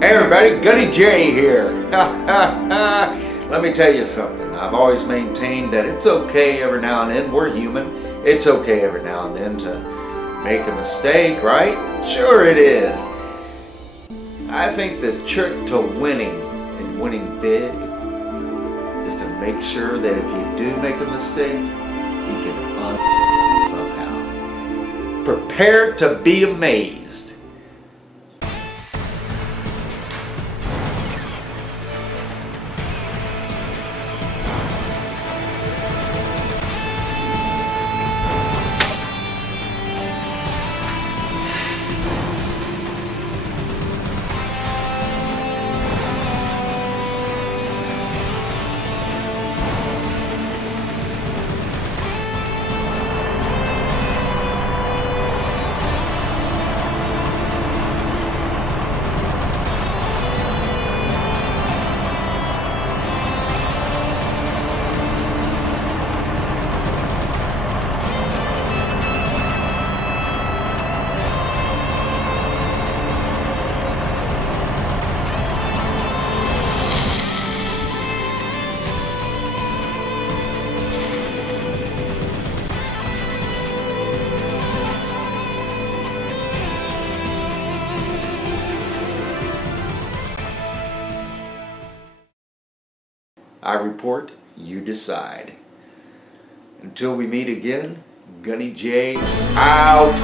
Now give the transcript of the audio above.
Hey everybody, Gunny J here. Let me tell you something. I've always maintained that it's okay every now and then. We're human. It's okay every now and then to make a mistake, right? Sure it is. I think the trick to winning and winning big is to make sure that if you do make a mistake, you can somehow. Prepare to be amazed. I report, you decide. Until we meet again, Gunny J out.